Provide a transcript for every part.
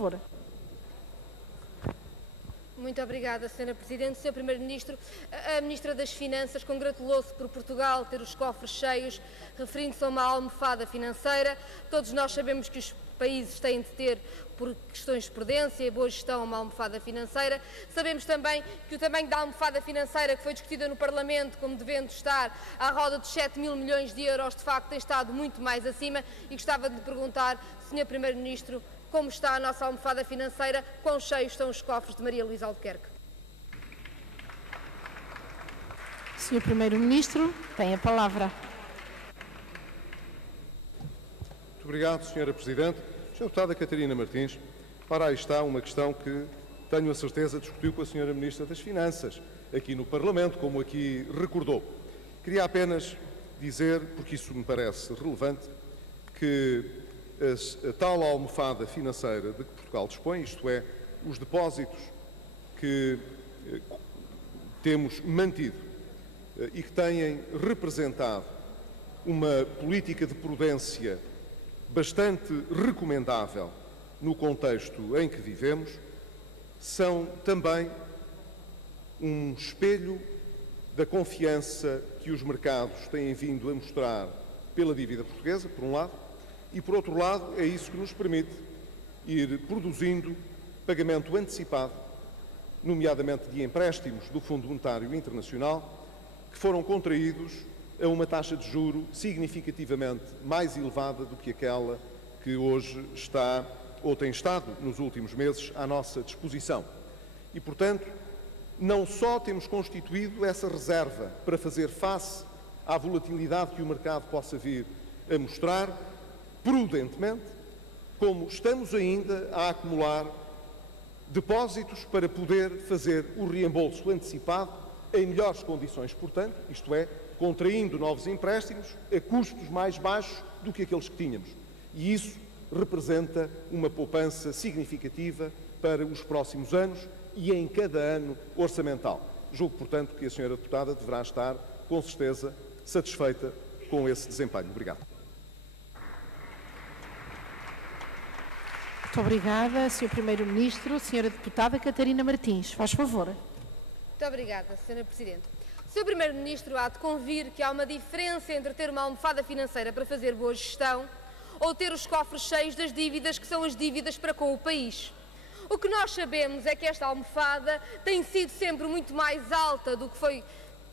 favor. Muito obrigada, Sra. Presidente. Sr. Primeiro-Ministro, a Ministra das Finanças congratulou-se por Portugal ter os cofres cheios, referindo-se a uma almofada financeira. Todos nós sabemos que os países têm de ter, por questões de prudência e boa gestão, uma almofada financeira. Sabemos também que o tamanho da almofada financeira que foi discutida no Parlamento, como devendo estar à roda dos 7 mil milhões de euros, de facto tem estado muito mais acima, e gostava de lhe perguntar, Sr. Primeiro-Ministro, como está a nossa almofada financeira, quão cheios estão os cofres de Maria Luísa Albuquerque. Sr. Primeiro-Ministro, tem a palavra. Muito obrigado, Sra. Presidente. Sra. Deputada Catarina Martins, ora aí está uma questão que tenho a certeza discutiu com a Sra. Ministra das Finanças, aqui no Parlamento, como aqui recordou. Queria apenas dizer, porque isso me parece relevante, que a tal almofada financeira de que Portugal dispõe, isto é, os depósitos que temos mantido e que têm representado uma política de prudência bastante recomendável no contexto em que vivemos, são também um espelho da confiança que os mercados têm vindo a mostrar pela dívida portuguesa, por um lado, e, por outro lado, é isso que nos permite ir produzindo pagamento antecipado, nomeadamente de empréstimos do Fundo Monetário Internacional, que foram contraídos a uma taxa de juro significativamente mais elevada do que aquela que hoje está, ou tem estado nos últimos meses, à nossa disposição. E, portanto, não só temos constituído essa reserva para fazer face à volatilidade que o mercado possa vir a mostrar, prudentemente, como estamos ainda a acumular depósitos para poder fazer o reembolso antecipado em melhores condições, portanto, isto é, contraindo novos empréstimos a custos mais baixos do que aqueles que tínhamos. E isso representa uma poupança significativa para os próximos anos e em cada ano orçamental. Julgo, portanto, que a Sra. Deputada deverá estar, com certeza, satisfeita com esse desempenho. Obrigado. Muito obrigada, Sr. Primeiro-Ministro. Sra. Deputada Catarina Martins, faz favor. Muito obrigada, Sra. Presidente. Sr. Primeiro-Ministro, há de convir que há uma diferença entre ter uma almofada financeira para fazer boa gestão ou ter os cofres cheios das dívidas que são as dívidas para com o país. O que nós sabemos é que esta almofada tem sido sempre muito mais alta do que foi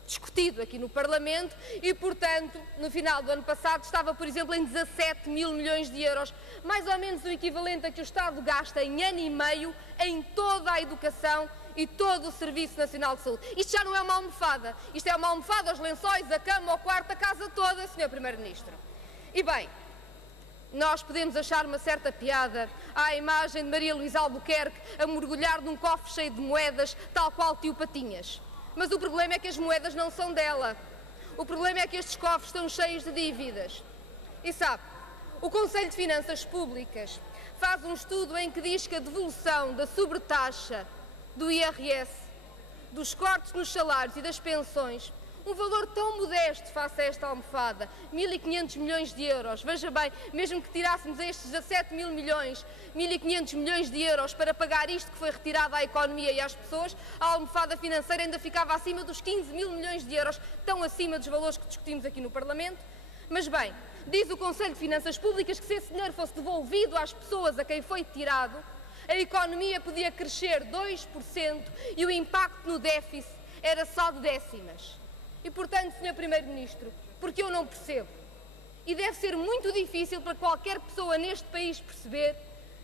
discutido aqui no Parlamento e, portanto, no final do ano passado estava, por exemplo, em 17 mil milhões de euros, mais ou menos o equivalente a que o Estado gasta em ano e meio em toda a educação e todo o Serviço Nacional de Saúde. Isto já não é uma almofada, isto é uma almofada aos lençóis, a cama, ao quarto, a casa toda, Sr. Primeiro-Ministro. E bem, nós podemos achar uma certa piada à imagem de Maria Luísa Albuquerque a mergulhar num cofre cheio de moedas, tal qual tio Patinhas. Mas o problema é que as moedas não são dela. O problema é que estes cofres estão cheios de dívidas. E sabe, o Conselho de Finanças Públicas faz um estudo em que diz que a devolução da sobretaxa do IRS, dos cortes nos salários e das pensões, um valor tão modesto face a esta almofada, 1.500 milhões de euros. Veja bem, mesmo que tirássemos estes 17 mil milhões, 1.500 milhões de euros para pagar isto que foi retirado à economia e às pessoas, a almofada financeira ainda ficava acima dos 15 mil milhões de euros, tão acima dos valores que discutimos aqui no Parlamento. Mas bem, diz o Conselho de Finanças Públicas que se esse dinheiro fosse devolvido às pessoas a quem foi tirado, a economia podia crescer 2% e o impacto no déficit era só de décimas. E, portanto, Sr. Primeiro-Ministro, porque eu não percebo, e deve ser muito difícil para qualquer pessoa neste país perceber,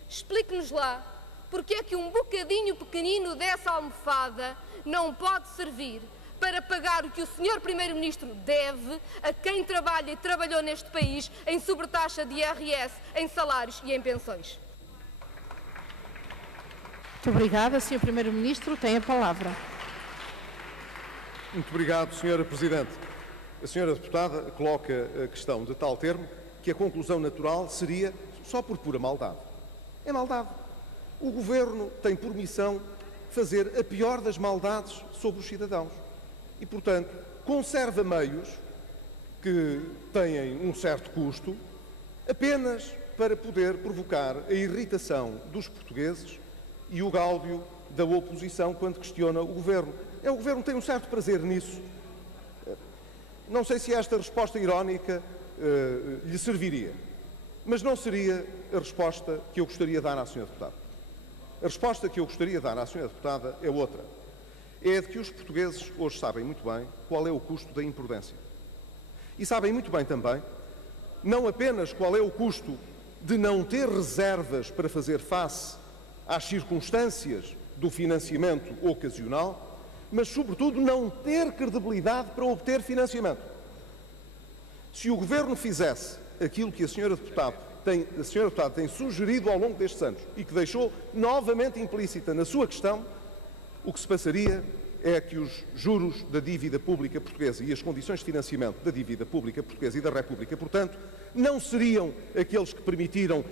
explique-nos lá porque é que um bocadinho pequenino dessa almofada não pode servir para pagar o que o Sr. Primeiro-Ministro deve a quem trabalha e trabalhou neste país em sobretaxa de IRS, em salários e em pensões. Muito obrigada, Sr. Primeiro-Ministro. Tem a palavra. Muito obrigado, Sra. Presidente. A Sra. Deputada coloca a questão de tal termo que a conclusão natural seria só por pura maldade. É maldade. O Governo tem por missão fazer a pior das maldades sobre os cidadãos. E, portanto, conserva meios que têm um certo custo apenas para poder provocar a irritação dos portugueses e o gáudio da oposição quando questiona o Governo. O Governo tem um certo prazer nisso. Não sei se esta resposta irónica lhe serviria, mas não seria a resposta que eu gostaria de dar à Sra. Deputada. A resposta que eu gostaria de dar à Sra. Deputada é outra. É de que os portugueses hoje sabem muito bem qual é o custo da imprudência. E sabem muito bem também, não apenas qual é o custo de não ter reservas para fazer face às circunstâncias do financiamento ocasional, mas, sobretudo, não ter credibilidade para obter financiamento. Se o Governo fizesse aquilo que a Sra. Deputada tem sugerido ao longo destes anos e que deixou novamente implícita na sua questão, o que se passaria é que os juros da dívida pública portuguesa e as condições de financiamento da dívida pública portuguesa e da República, portanto, não seriam aqueles que permitiram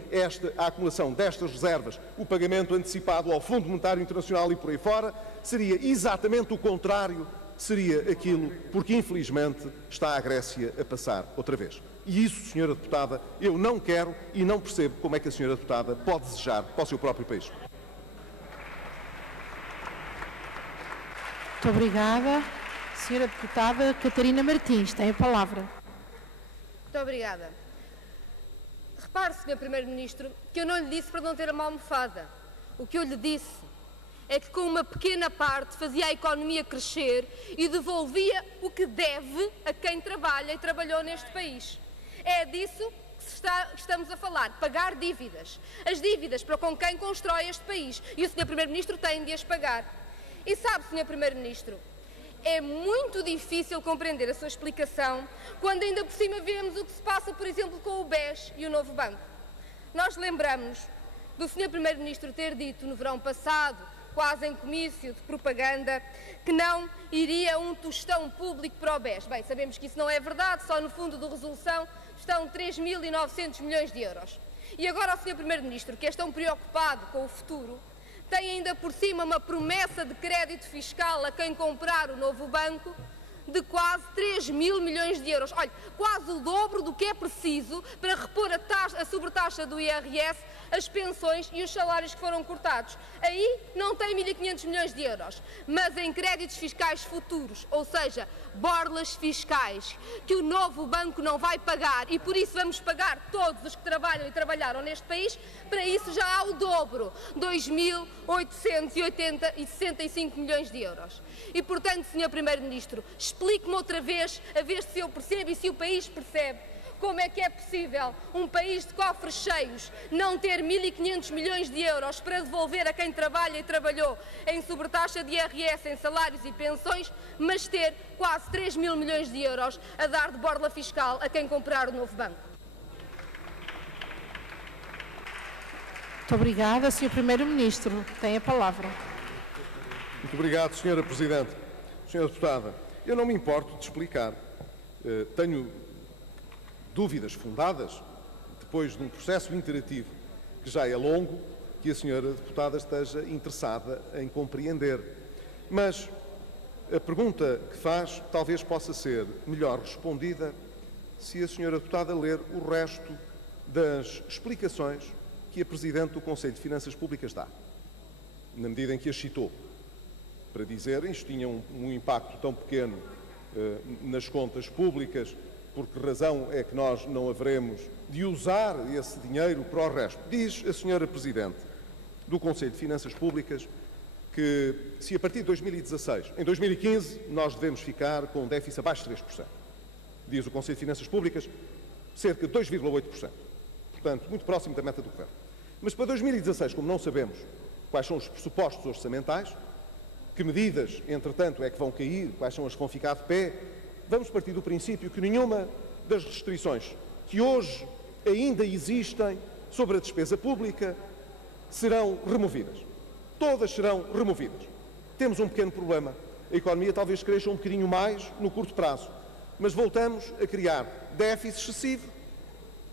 a acumulação destas reservas, o pagamento antecipado ao Fundo Monetário Internacional e por aí fora, seria exatamente o contrário, seria aquilo porque, infelizmente, está a Grécia a passar outra vez. E isso, Sra. Deputada, eu não quero e não percebo como é que a Sra. Deputada pode desejar para o seu próprio país. Muito obrigada. Sra. Deputada Catarina Martins, tem a palavra. Muito obrigada. Repare, Sr. Primeiro-Ministro, que eu não lhe disse para não ter uma almofada. O que eu lhe disse é que com uma pequena parte fazia a economia crescer e devolvia o que deve a quem trabalha e trabalhou neste país. É disso que estamos a falar, pagar dívidas. As dívidas para com quem constrói este país. E o Sr. Primeiro-Ministro tem de as pagar. E sabe, Sr. Primeiro-Ministro, é muito difícil compreender a sua explicação quando ainda por cima vemos o que se passa, por exemplo, com o BES e o Novo Banco. Nós lembramos do Sr. Primeiro-Ministro ter dito no verão passado, quase em comício de propaganda, que não iria um tostão público para o BES. Bem, sabemos que isso não é verdade, só no fundo de resolução estão 3.900 milhões de euros. E agora o Sr. Primeiro-Ministro, que é tão preocupado com o futuro, tem ainda por cima uma promessa de crédito fiscal a quem comprar o Novo Banco de quase 3.000 milhões de euros. Olha, quase o dobro do que é preciso para repor a sobretaxa do IRS, as pensões e os salários que foram cortados. Aí não tem 1.500 milhões de euros, mas em créditos fiscais futuros, ou seja, borlas fiscais, que o Novo Banco não vai pagar e por isso vamos pagar todos os que trabalham e trabalharam neste país, para isso já há o dobro, 2.865 milhões de euros. E, portanto, Sr. Primeiro-Ministro, explique-me outra vez, a ver se eu percebo e se o país percebe, como é que é possível um país de cofres cheios não ter 1.500 milhões de euros para devolver a quem trabalha e trabalhou em sobretaxa de IRS, em salários e pensões, mas ter quase 3.000 milhões de euros a dar de borla fiscal a quem comprar o Novo Banco? Muito obrigada. Sr. Primeiro-Ministro, tem a palavra. Muito obrigado, Sra. Presidente. Sra. Deputada, eu não me importo de explicar. Tenho dúvidas fundadas, depois de um processo interativo que já é longo, que a Sra. Deputada esteja interessada em compreender. Mas a pergunta que faz talvez possa ser melhor respondida se a Sra. Deputada ler o resto das explicações que a Presidente do Conselho de Finanças Públicas dá, na medida em que as citou, para dizer isto tinha um impacto tão pequeno nas contas públicas, por que razão é que nós não haveremos de usar esse dinheiro para o resto? Diz a Sra. Presidente do Conselho de Finanças Públicas que se a partir de 2016, em 2015, nós devemos ficar com um déficit abaixo de 3%. Diz o Conselho de Finanças Públicas cerca de 2,8%. Portanto, muito próximo da meta do Governo. Mas para 2016, como não sabemos quais são os pressupostos orçamentais, que medidas, entretanto, é que vão cair, quais são as que vão ficar de pé, vamos partir do princípio que nenhuma das restrições que hoje ainda existem sobre a despesa pública serão removidas. Todas serão removidas. Temos um pequeno problema. A economia talvez cresça um bocadinho mais no curto prazo, mas voltamos a criar déficit excessivo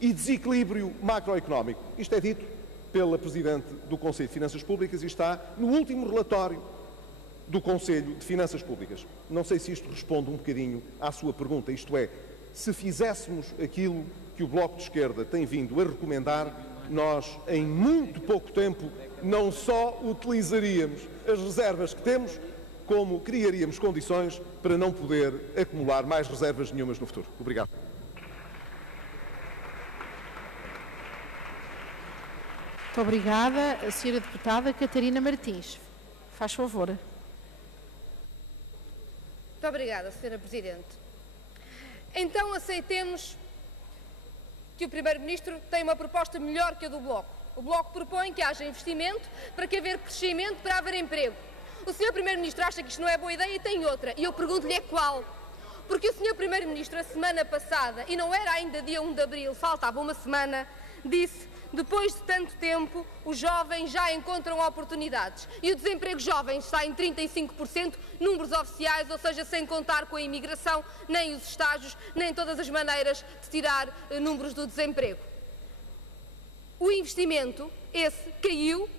e desequilíbrio macroeconómico. Isto é dito pela Presidente do Conselho de Finanças Públicas e está no último relatório do Conselho de Finanças Públicas. Não sei se isto responde um bocadinho à sua pergunta, isto é, se fizéssemos aquilo que o Bloco de Esquerda tem vindo a recomendar, nós, em muito pouco tempo, não só utilizaríamos as reservas que temos, como criaríamos condições para não poder acumular mais reservas nenhumas no futuro. Obrigado. Muito obrigada. A senhora deputada Catarina Martins. Faz favor. Muito obrigada, senhora Presidente. Então aceitemos que o Primeiro-Ministro tem uma proposta melhor que a do Bloco. O Bloco propõe que haja investimento para que haver crescimento, para haver emprego. O Sr. Primeiro-Ministro acha que isto não é boa ideia e tem outra. E eu pergunto-lhe é qual? Porque o Sr. Primeiro-Ministro, a semana passada, e não era ainda dia 1 de abril, faltava uma semana, disse: depois de tanto tempo, os jovens já encontram oportunidades. E o desemprego jovem está em 35%, números oficiais, ou seja, sem contar com a imigração, nem os estágios, nem todas as maneiras de tirar números do desemprego. O investimento, esse, caiu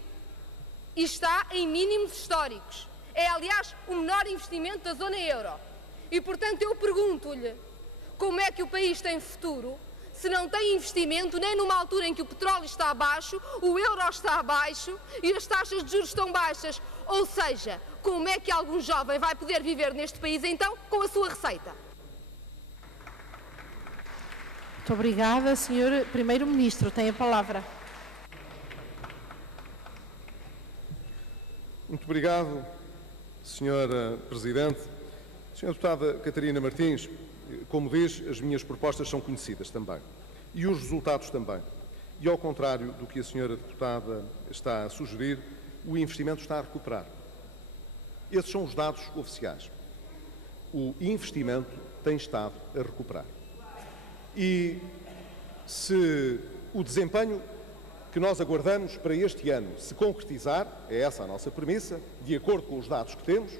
e está em mínimos históricos. É, aliás, o menor investimento da zona euro. E, portanto, eu pergunto-lhe como é que o país tem futuro se não tem investimento nem numa altura em que o petróleo está abaixo, o euro está abaixo e as taxas de juros estão baixas. Ou seja, como é que algum jovem vai poder viver neste país, então, com a sua receita? Muito obrigada. Senhor Primeiro-Ministro, tem a palavra. Muito obrigado, Senhora Presidente. Senhora Deputada Catarina Martins, como diz, as minhas propostas são conhecidas também. E os resultados também. E ao contrário do que a Senhora Deputada está a sugerir, o investimento está a recuperar. Esses são os dados oficiais. O investimento tem estado a recuperar. E se o desempenho que nós aguardamos para este ano se concretizar, é essa a nossa premissa, de acordo com os dados que temos,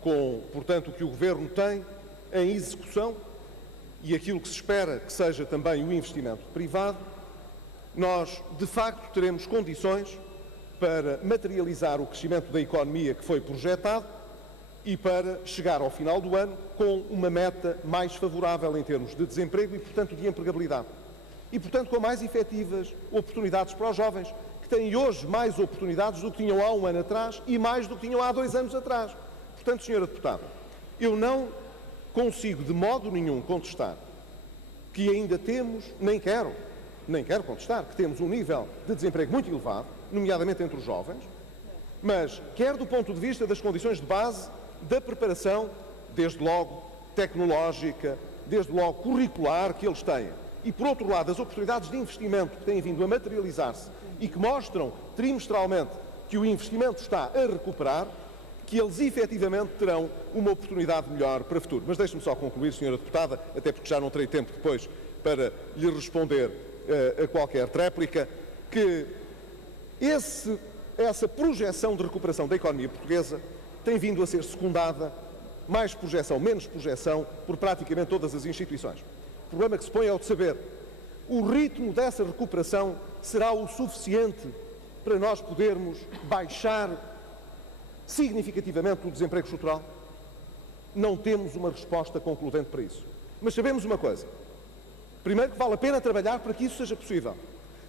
com, portanto, o que o Governo tem em execução e aquilo que se espera que seja também o investimento privado, nós, de facto, teremos condições para materializar o crescimento da economia que foi projetado e para chegar ao final do ano com uma meta mais favorável em termos de desemprego e, portanto, de empregabilidade. E, portanto, com mais efetivas oportunidades para os jovens, que têm hoje mais oportunidades do que tinham há um ano atrás e mais do que tinham há 2 anos atrás. Portanto, Senhora Deputada, eu não consigo de modo nenhum contestar que ainda temos, nem quero contestar, que temos um nível de desemprego muito elevado, nomeadamente entre os jovens, mas quer do ponto de vista das condições de base da preparação, desde logo tecnológica, desde logo curricular que eles têm, e por outro lado as oportunidades de investimento que têm vindo a materializar-se e que mostram trimestralmente que o investimento está a recuperar, que eles efetivamente terão uma oportunidade melhor para o futuro. Mas deixe-me só concluir, Senhora Deputada, até porque já não terei tempo depois para lhe responder a qualquer tréplica, que essa projeção de recuperação da economia portuguesa tem vindo a ser secundada, mais projeção, menos projeção, por praticamente todas as instituições. O problema que se põe é o de saber: o ritmo dessa recuperação será o suficiente para nós podermos baixar significativamente o desemprego estrutural? Não temos uma resposta concludente para isso. Mas sabemos uma coisa: primeiro, que vale a pena trabalhar para que isso seja possível.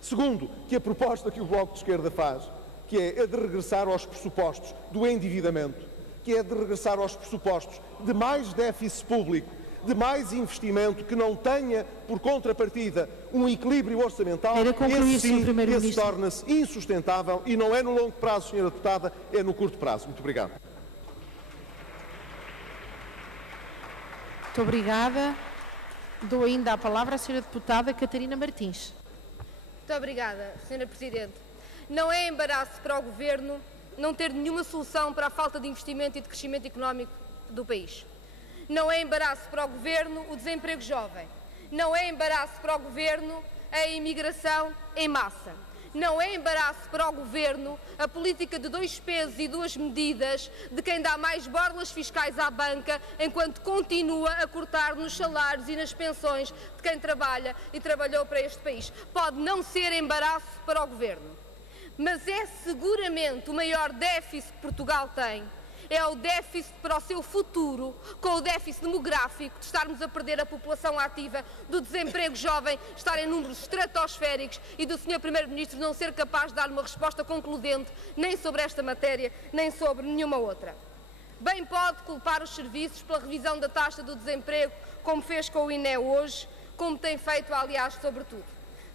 Segundo, que a proposta que o Bloco de Esquerda faz, que é a de regressar aos pressupostos do endividamento, que é de regressar aos pressupostos de mais déficit público, de mais investimento, que não tenha por contrapartida um equilíbrio orçamental, esse torna-se insustentável e não é no longo prazo, Senhora Deputada, é no curto prazo. Muito obrigado. Muito obrigada. Dou ainda a palavra à Senhora Deputada Catarina Martins. Muito obrigada, Senhora Presidente. Não é embaraço para o Governo não ter nenhuma solução para a falta de investimento e de crescimento económico do país. Não é embaraço para o Governo o desemprego jovem. Não é embaraço para o Governo a imigração em massa. Não é embaraço para o Governo a política de 2 pesos e 2 medidas de quem dá mais borlas fiscais à banca enquanto continua a cortar nos salários e nas pensões de quem trabalha e trabalhou para este país. Pode não ser embaraço para o Governo, mas é seguramente o maior déficit que Portugal tem. é o déficit para o seu futuro, com o déficit demográfico, de estarmos a perder a população ativa, do desemprego jovem estar em números estratosféricos e do Sr. Primeiro-Ministro não ser capaz de dar uma resposta concludente nem sobre esta matéria, nem sobre nenhuma outra. Bem pode culpar os serviços pela revisão da taxa do desemprego, como fez com o INE hoje, como tem feito, aliás, sobretudo.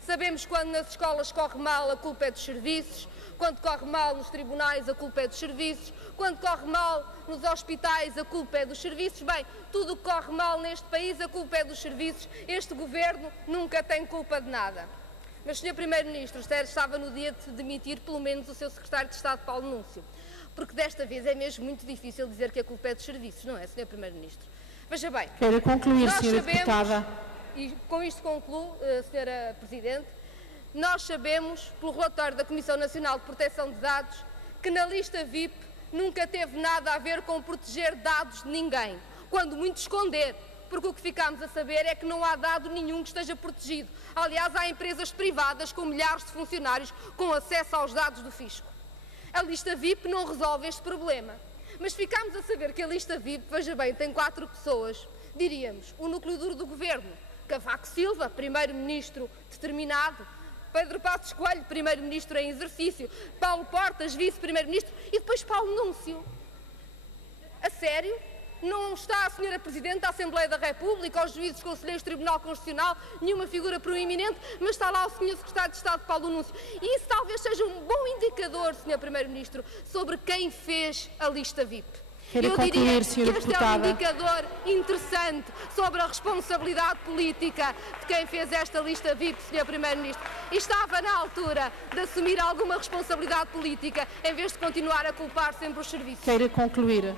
Sabemos que quando nas escolas corre mal, a culpa é dos serviços, quando corre mal nos tribunais, a culpa é dos serviços, quando corre mal nos hospitais, a culpa é dos serviços. Bem, tudo o que corre mal neste país, a culpa é dos serviços. Este Governo nunca tem culpa de nada. Mas, Sr. Primeiro-Ministro, estava no dia de demitir pelo menos o seu Secretário de Estado, Paulo Núncio, porque desta vez é mesmo muito difícil dizer que a culpa é dos serviços, não é, Sr. Primeiro-Ministro? Veja bem, quero concluir, nós Sra. sabemos, Deputada. e com isto concluo, Sra. Presidente, nós sabemos, pelo relatório da Comissão Nacional de Proteção de Dados, que na lista VIP nunca teve nada a ver com proteger dados de ninguém, quando muito esconder, porque o que ficámos a saber é que não há dado nenhum que esteja protegido. Aliás, há empresas privadas com milhares de funcionários com acesso aos dados do Fisco. A lista VIP não resolve este problema, mas ficámos a saber que a lista VIP, veja bem, tem 4 pessoas, diríamos, o núcleo duro do Governo: Cavaco Silva, Primeiro-Ministro determinado; Pedro Passos Coelho, Primeiro-Ministro em exercício; Paulo Portas, Vice-Primeiro-Ministro; e depois Paulo Núncio. A sério? Não está a Sra. Presidente da Assembleia da República, os juízes, conselheiros do Tribunal Constitucional, nenhuma figura proeminente, mas está lá o Sr. Secretário de Estado, Paulo Núncio. E isso talvez seja um bom indicador, Sr. Primeiro-Ministro, sobre quem fez a lista VIP. Eu diria que este é um indicador interessante sobre a responsabilidade política de quem fez esta lista VIP, Sr. Primeiro-Ministro. E estava na altura de assumir alguma responsabilidade política, em vez de continuar a culpar sempre os serviços. Queira concluir.